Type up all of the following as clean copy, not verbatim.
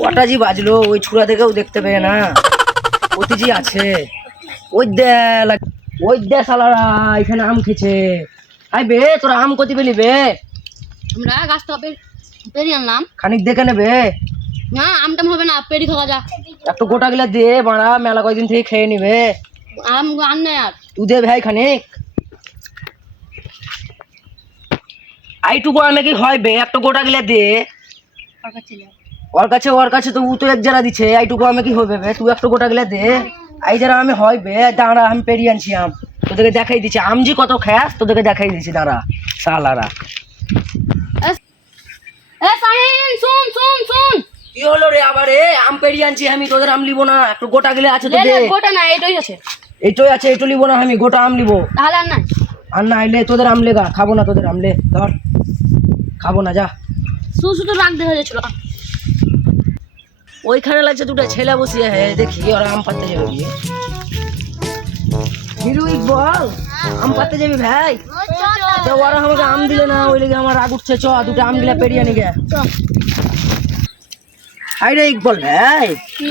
কটা জি বাজলো, ওই ছুরা থেকেও দেখতে পেয়ে না অতিজি আছে। ওই দে শালারা এখানে আম খেছে। আই বে তোরা আম কতি পেলি বে? আমরা গাছ তো পেরি আনলাম, খানিক দেখে নেবে না আমটাম হবে না, পেরি খাওয়া যা। একটু গোটা গিলা দে মারা, মেলা কয়দিন থেকে খেয়ে নিবে। আম আন না আর তুই দে ভাই খানিক। আইটুকু আনে কি হয় বে, একটু গোটা গিলা দে। ওর কাছে তো ও তো এক যারা দিছে, এইটুকু আমি কি হবে বে, তুই একটু গোটা গিলা দে। এই যারা আমি হয় বে, দাঁড়া আমি পেরিয়ে আনছি আম, তোদেরকে দেখাই দিচ্ছি আম জি কত খাস, তোদেরকে দেখাই দিচ্ছি দাঁড়া শালারা। এ সাহিন শুন শুন শুন, কি হলো রে আবার? আম পেরিয়ে আনছি আমি, তোদের আম লিবো না, একটু গোটা গিলা আছে তো দে। গোটা না এটাই আছে, এইটাই আছে, এইটা লিবো না আমি, গোটা আম লিবো। তাহলে আর নাই, আর না আইলে তোদের আম লেগা খাবো না, তোদের আমলে ধর খাবো না, যা। শুধু রাখতে হয়েছিল। ওইখানে লাগছে দুটো ছেলে বসিয়ে, হ্যাঁ দেখি ওরা আম পাততে যাবে গিয়ে। হিরুই বল আম পাততে যাবি ভাই? তো ওরা আমাকে আম দিলে না, ওই লেগে আমার রাগ উঠছে। চ দুটো আম গিলা পেরিয়ে নিগে। হাই রে ইকবল ভাই,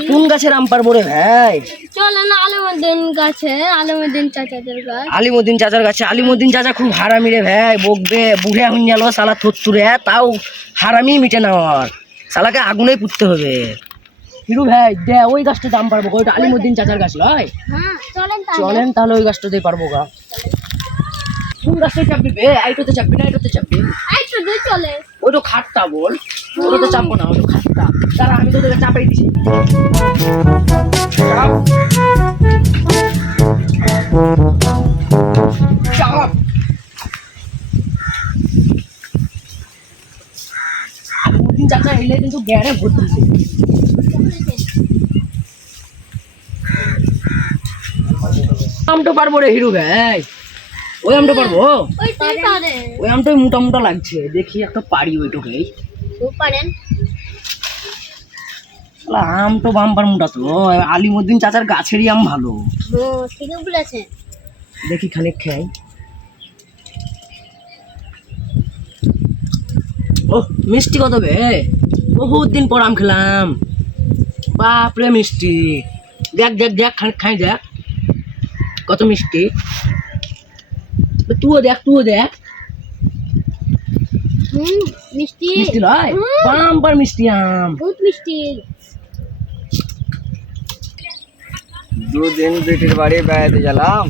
কোন গাছের আম পারবো রে ভাই? চলে না আলিমুদ্দিন গাছে, আলিমুদ্দিন চাচাদের গাছ। আলিমুদ্দিন চাচার কাছে। আলিমুদ্দিন চাচা খুব হারামি রে ভাই, বকবে বুড়ে হয়ে গেল শালা থত্তুরে, তাও হারামি মিটে না ওর, শালাকে আগুনেই পুড়তে হবে। হিরু ভাই দে ওই গাছটা দাম পারবো, ওইটা আলিমুদ্দিন চাচার গাছ লয়। হ্যাঁ চলেন তাহলে ওই গাছটা দিয়ে পারবো গা। কোন গাছটাই চাপবি বে? আইটোতে চাপবি না আইটোতে চাপবি? আইতো দুই চলে, ওই তো খাটটা বল, ওটা তো চাপবো না, ওই তো খাটটা। তারা আমি তোদেরকে চাপাই দিছি। চাপ। আলিমুদ্দিন চাচা এলে কিন্তু গ্যারে ভর্তি দিছে। আমটা পারবো রে হিরু ভাই, ওই আমটা পারবো। ওই আমটাই মোটা মোটা লাগছে, দেখি একটা পারি ওইটুকুই। পারেন আম তো বাম্পার মোটা তো, আলিমুদ্দিন চাচার গাছেরই আম ভালো। ঠিকই বলেছেন, দেখি খানিক খাই। ও মিষ্টি কত বে, বহুত দিন পর আম খেলাম, বাপরে মিষ্টি। দেখ দেখ দেখ খানিক খাই দেখ কত মিষ্টি। তুইও দেখ তুইও দেখ। মিষ্টি মিষ্টি লয়, বাম্পার মিষ্টি আম, বহুত মিষ্টি। দুদিন বেটির বাড়ি বেড়াতে গেলাম,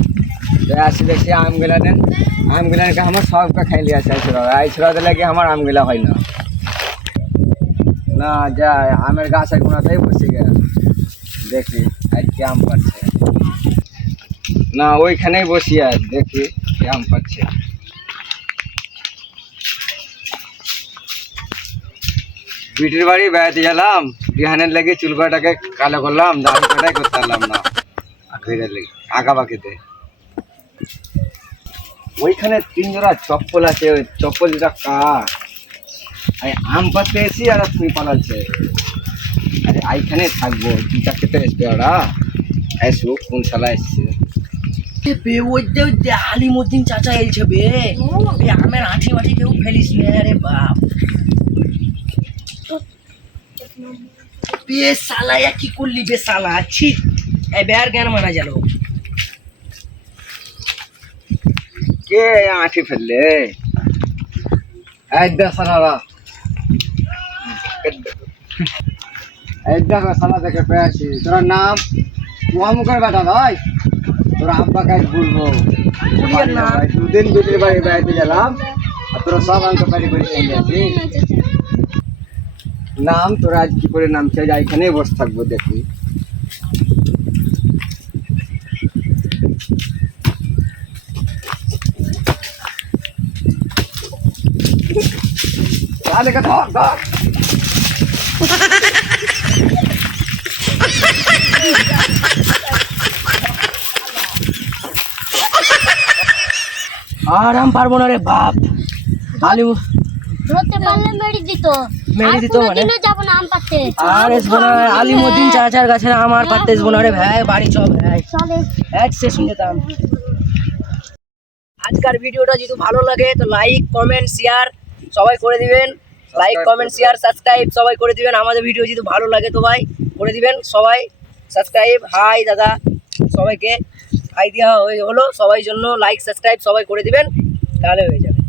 আসি দেখছি আমগুলা নেন, আমগুলাকে আমার সবকে খাইলে আছে আইসরা দিলে কি আমার আমগুলা হয় না। না যায় আমের গাছের কোনাতেই বসে গে, দেখি আজকে আম পাচ্ছে না, ওইখানেই বসি আর দেখি আম পাচ্ছে। বিটির বাড়ি বেড়াতে গেলাম, বিহানের লেগে চুল কাটাকে কালো করলাম, দাড়ি কাটাই করতে পারলাম না, আগা বাকিতে। ওইখানে 3 জোড়া চপ্পল আছে, ওই চপ্পল যেটা কার আম পাততে এসি আর তুমি পালাচ্ছে। আরে এইখানে থাকবো, চিন্তা খেতে এসবে ওরা, এসো কোন শালা এসছে। আলিমুদ্দিন চাচা এলছে বে, আমের আঠি মাঠি কেউ ফেলিস নে রে বাপ। বে শালা কি করলি বে শালা, ছি এবার জ্ঞান মারা গেল। কে আঁঠি ফেললে? এই দেখ শালারা, এই দেখ শালা দেখে পেয়েছি। তোরা নাম মুখের বেটা নয়, তোরা আব্বাকে আজ বলবো। দুদিন বিটির বাড়ি বেড়াতে গেলাম আর তোরা সব আমাকে বাড়ি করে চলে আসি। নাম তোরা আজ কি করে নাম চাই, এখানেই বসে থাকবো দেখি। ধর ধর আর আম পারবো না রে বাপ। আলিম ধরতে পারলে মেরে দিত, মেরে দিত মানে যাবো না আম পাততে। আর আসবো না, আলিমুদ্দিন চাচার গাছের আমার পাততে আসবো না রে ভাই, বাড়ি চ ভাই, এক সে শুনে যেতাম। আজকের ভিডিওটা যদি ভালো লাগে তো লাইক কমেন্ট শেয়ার সবাই করে দিবেন। লাইক কমেন্ট শেয়ার সাবস্ক্রাইব সবাই করে দিবেন। আমাদের ভিডিও যদি ভালো লাগে তো ভাই করে দিবেন সবাই সাবস্ক্রাইব। হাই দাদা, সবাইকে হাই দেওয়া হলো, সবাই জন্য লাইক সাবস্ক্রাইব সবাই করে দিবেন, তাহলে হয়ে যাবে।